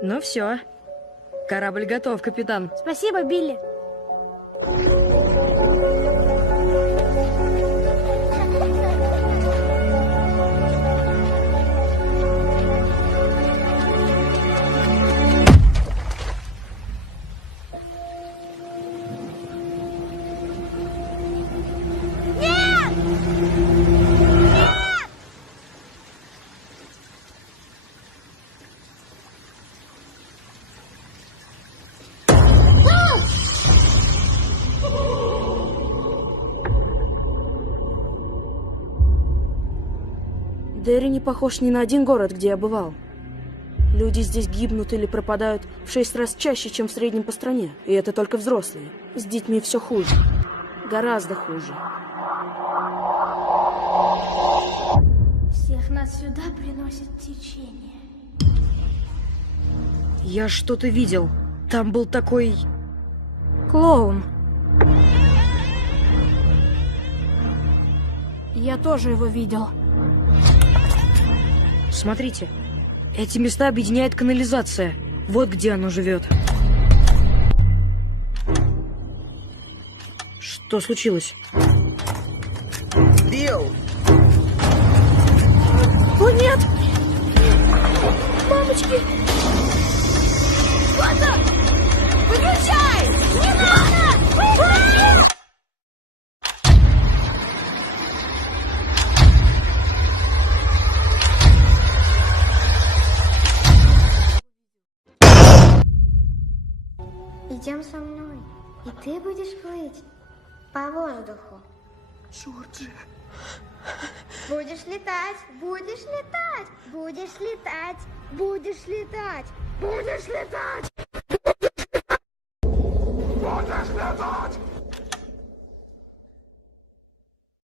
Ну все. Корабль готов, капитан. Спасибо, Билли. Дерри не похож ни на один город, где я бывал. Люди здесь гибнут или пропадают в 6 раз чаще, чем в среднем по стране. И это только взрослые. С детьми все хуже. Гораздо хуже. Всех нас сюда приносит течение. Я что-то видел. Там был такой... Клоун. Я тоже его видел. Смотрите. Эти места объединяет канализация. Вот где оно живет. Что случилось? Билл! О, нет! Мамочки! Ладно! Выключай! Не надо! Идем со мной, и ты будешь плыть по воздуху. Джорджи. Будешь летать, будешь летать, будешь летать, будешь летать, будешь летать.